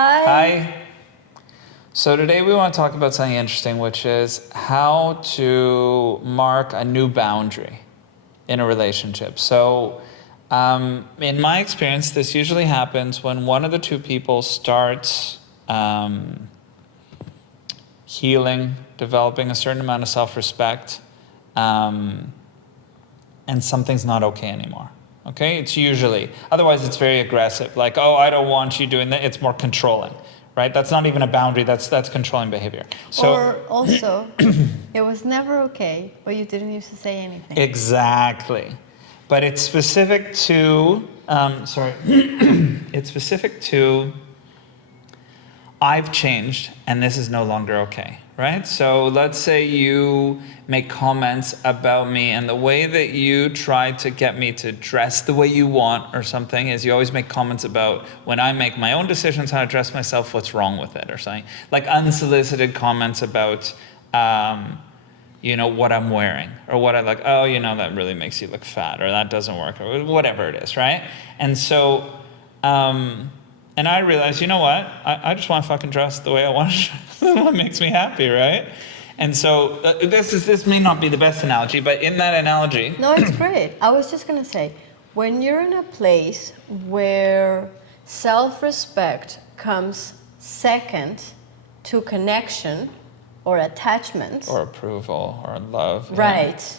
Hi. Hi. So today we want to talk about something interesting, which is how to mark a new boundary in a relationship. So in my experience, this usually happens when one of the two people starts healing, developing a certain amount of self-respect, and something's not okay anymore. Okay, it's usually, otherwise it's very aggressive. Like, oh, I don't want you doing that. It's more controlling, right? That's not even a boundary. That's controlling behavior. So, Or also, it was never okay, but you didn't used to say anything. exactly, but it's specific to. It's specific to. I've changed, and this is no longer okay, right? So let's say you make comments about me, and the way that you try to get me to dress the way you want or something is you always make comments about when I make my own decisions how to dress myself, what's wrong with it or something. Like unsolicited comments about, what I'm wearing or what I like, oh, that really makes you look fat or that doesn't work or whatever it is, right? And so, and I realized, you know what? I just want to fucking dress the way I want to dress. What makes me happy, right? And so this may not be the best analogy, but in that analogy... No, it's great. I was just going to say, when you're in a place where self-respect comes second to connection or attachment... Or approval or love. Right.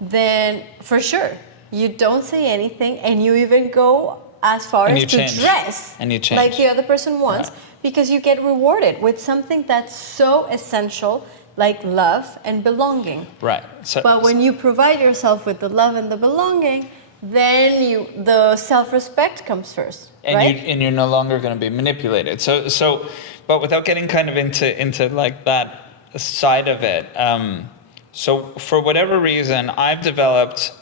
Then, for sure, you don't say anything and you even go... as far as to dress like the other person wants, because you get rewarded with something that's so essential, like love and belonging. Right. But when you provide yourself with the love and the belonging, then the self-respect comes first, right? And you're no longer going to be manipulated. So, but without getting kind of into like that side of it. So for whatever reason, I've developed.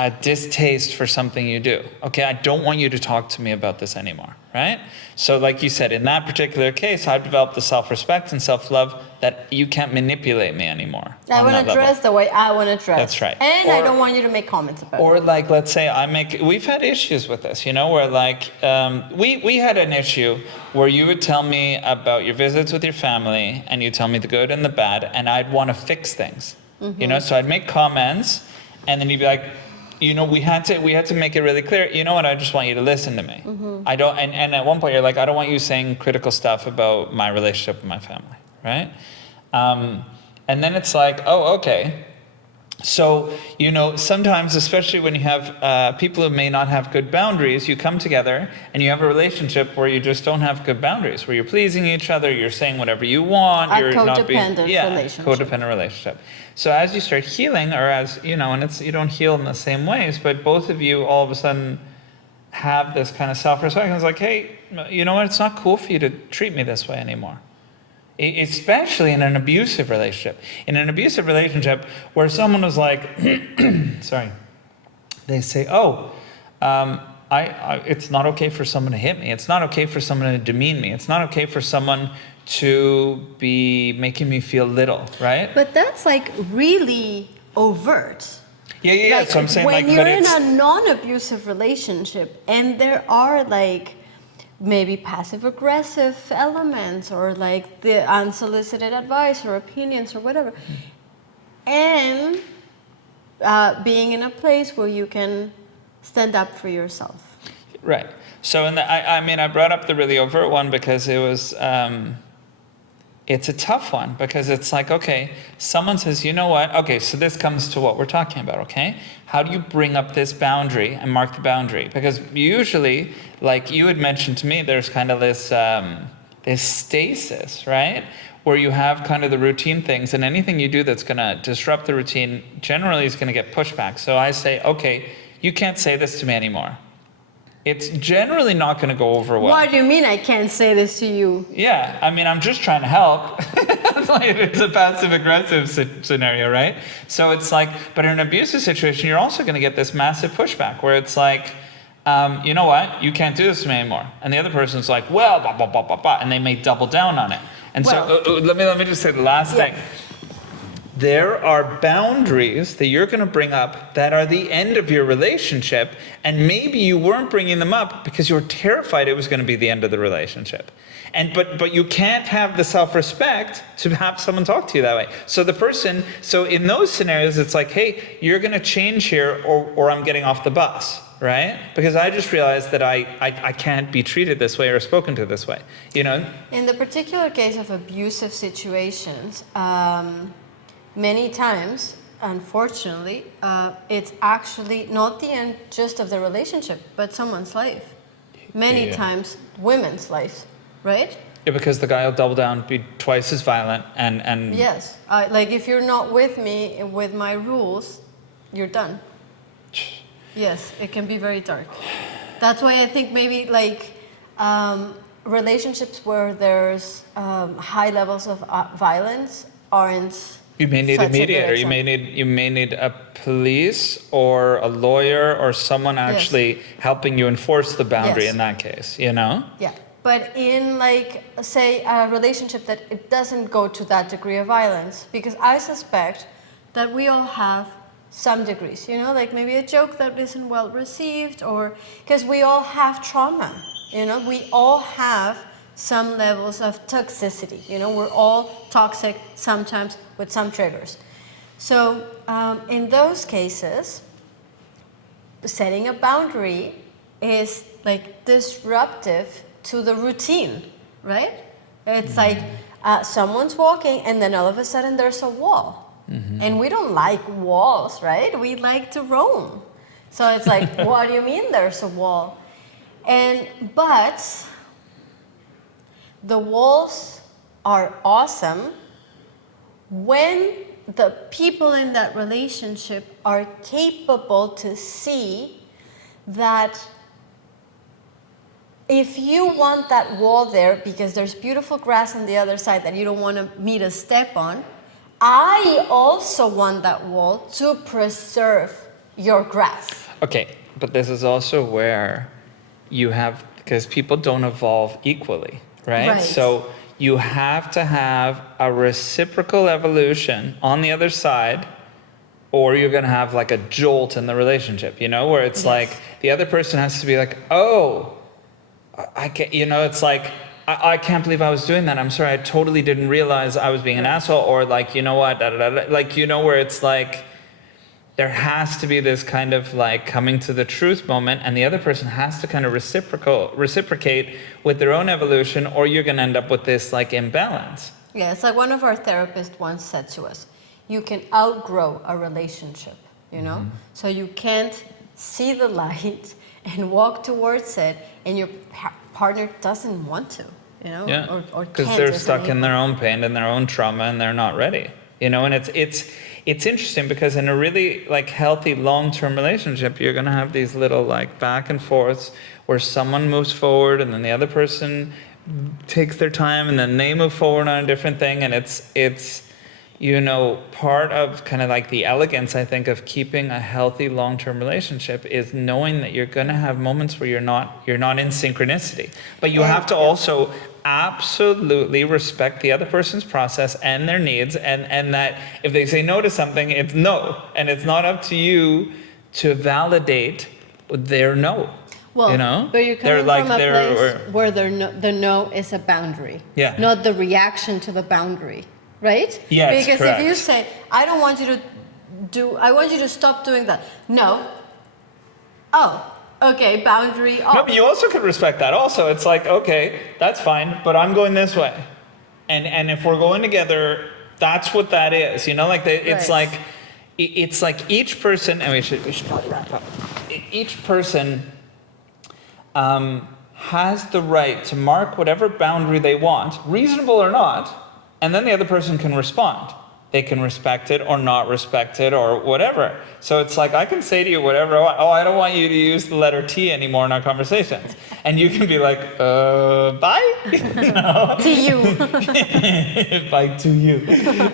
A distaste for something you do. Okay, I don't want you to talk to me about this anymore, right? So like you said, in that particular case, I've developed the self-respect and self-love that you can't manipulate me anymore. I want to dress the way I want to dress. That's right. And I don't want you to make comments about it. Or like, let's say we've had issues with this, where like, we had an issue where you would tell me about your visits with your family and you tell me the good and the bad, and I'd want to fix things, so I'd make comments and then you'd be like, we had to make it really clear, you know what, I just want you to listen to me. I don't, and at one point you're like, I don't want you saying critical stuff about my relationship with my family, right? And then it's like, oh, okay. So, sometimes, especially when you have people who may not have good boundaries, you come together and you have a relationship where you just don't have good boundaries, where you're pleasing each other, you're saying whatever you want, you're not being... relationship. Codependent relationship. So as you start healing, or as, and you don't heal in the same ways, but both of you all of a sudden have this kind of self-respect. And it's like, hey, you know what? It's not cool for you to treat me this way anymore. Especially in an abusive relationship. In an abusive relationship where someone was like, sorry, they say, oh, it's not okay for someone to hit me. It's not okay for someone to demean me. It's not okay for someone to be making me feel little, right? But that's like really overt. Yeah. Like, so I'm saying when you're in a non-abusive relationship and there are like maybe passive-aggressive elements or like the unsolicited advice or opinions or whatever, and being in a place where you can stand up for yourself. Right. So I brought up the really overt one because it was, it's a tough one because it's like, okay, someone says, you know what? Okay, so this comes to what we're talking about, okay? How do you bring up this boundary and mark the boundary? Because usually, like you had mentioned to me, there's kind of this stasis, right? Where you have kind of the routine things, and anything you do that's going to disrupt the routine generally is going to get pushback. So I say, okay, you can't say this to me anymore. It's generally not going to go over well. What do you mean I can't say this to you? Yeah, I'm just trying to help. It's a passive-aggressive scenario, right? So it's like, but in an abusive situation, you're also going to get this massive pushback where it's like, you know what, you can't do this to me anymore. And the other person's like, well, blah, blah, blah, blah, blah, and they may double down on it. And so let me just say the last thing. there are boundaries that you're going to bring up that are the end of your relationship, and maybe you weren't bringing them up because you were terrified it was going to be the end of the relationship. And but you can't have the self-respect to have someone talk to you that way. So in those scenarios, it's like, hey, you're going to change here, or I'm getting off the bus, right? Because I just realized that I can't be treated this way or spoken to this way, you know? In the particular case of abusive situations, many times, unfortunately, it's actually not the end just of the relationship, but someone's life. Many times, women's lives. Right? Yeah, because the guy will double down, be twice as violent, and yes, like if you're not with me with my rules, you're done. Yes, it can be very dark. That's why I think maybe like relationships where there's high levels of violence aren't. You may need a mediator. You may need a police or a lawyer or someone actually helping you enforce the boundary in that case. You know? Yeah. But in like, say, a relationship that it doesn't go to that degree of violence, because I suspect that we all have some degrees, you know, like maybe a joke that isn't well received, or because we all have trauma, you know, we all have some levels of toxicity, you know, we're all toxic sometimes with some triggers. So in those cases, setting a boundary is like disruptive to the routine, right? It's like someone's walking and then all of a sudden there's a wall. And we don't like walls, right? We like to roam. So it's like, what do you mean there's a wall? But the walls are awesome when the people in that relationship are capable to see that if you want that wall there because there's beautiful grass on the other side that you don't want me to step on, I also want that wall to preserve your grass. Okay, but this is also where you have, because people don't evolve equally, right? So you have to have a reciprocal evolution on the other side, or you're going to have like a jolt in the relationship, you know, where it's like the other person has to be like, oh, I can't, you know, it's like, I can't believe I was doing that. I'm sorry, I totally didn't realize I was being an asshole. Or like, you know what, like, you know, where it's like, there has to be this kind of like coming to the truth moment, and the other person has to kind of reciprocate with their own evolution, or you're going to end up with this like imbalance. Yeah, it's like one of our therapists once said to us, you can outgrow a relationship, you know? So you can't see the light and walk towards it, and your partner doesn't want to, you know, or because can't. They're stuck in their own pain and their own trauma, and they're not ready, you know. And it's interesting because in a really like healthy long-term relationship, you're gonna have these little like back and forths where someone moves forward and then the other person takes their time and then they move forward on a different thing, and it's you know, part of kind of like the elegance, I think, of keeping a healthy long-term relationship is knowing that you're going to have moments where you're not in synchronicity. But you have to also absolutely respect the other person's process and their needs, and that if they say no to something, it's no. And it's not up to you to validate their no. Well, you know? But you're coming from a place where the no is a boundary, not the reaction to the boundary. Right? Yes, because correct. if you say, I want you to stop doing that. No. Oh, okay, boundary off. No, but you also could respect that also. It's like, okay, that's fine, but I'm going this way. And if we're going together, that's what that is. You know, like it's like each person, and we should probably wrap up. Each person has the right to mark whatever boundary they want, reasonable or not. And then the other person can respond. They can respect it or not respect it or whatever. So it's like I can say to you whatever I want. Oh, I don't want you to use the letter T anymore in our conversations. And you can be like, bye? You know? To you. Bye to you.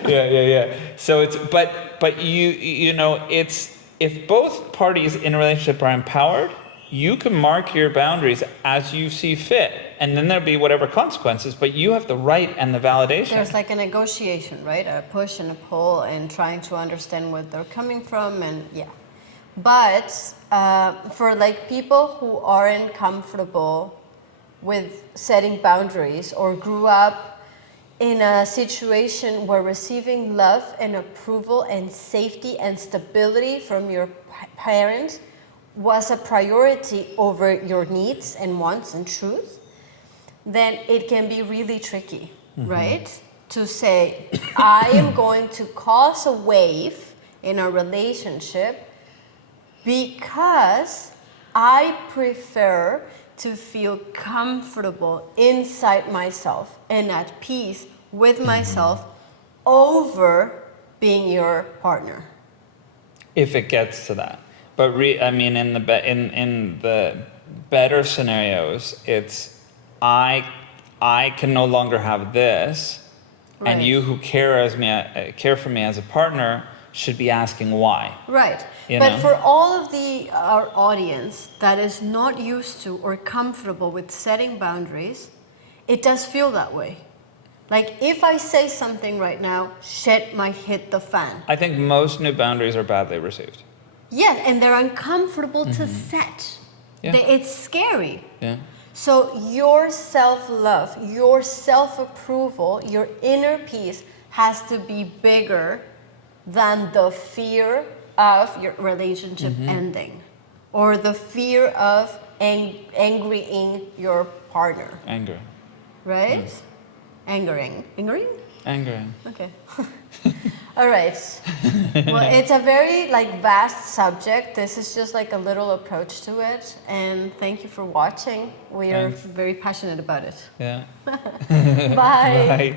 Yeah. So it's, but you know, it's, if both parties in a relationship are empowered you can mark your boundaries as you see fit, and then there'll be whatever consequences, but you have the right and the validation. There's like a negotiation, right? A push and a pull, and trying to understand where they're coming from, and yeah. But for like people who aren't comfortable with setting boundaries or grew up in a situation where receiving love and approval and safety and stability from your parents was a priority over your needs and wants and truth, then it can be really tricky, right? To say, I am going to cause a wave in a relationship because I prefer to feel comfortable inside myself and at peace with myself over being your partner. If it gets to that. But I mean, in the better scenarios, it's I can no longer have this, Right. and you who care for me as a partner should be asking why. Right. You But know? for all of our audience that is not used to or comfortable with setting boundaries, it does feel that way. Like if I say something right now, shit might hit the fan. I think most new boundaries are badly received. Yeah, and they're uncomfortable to set. Yeah. It's scary. Yeah. So your self-love, your self-approval, your inner peace has to be bigger than the fear of your relationship ending or the fear of angering your partner, Anger. right? Angering? Angering. Okay. All right. Well, it's a very vast subject. This is just like a little approach to it. And thank you for watching. We are Thanks. very passionate about it. Yeah. Bye. Bye.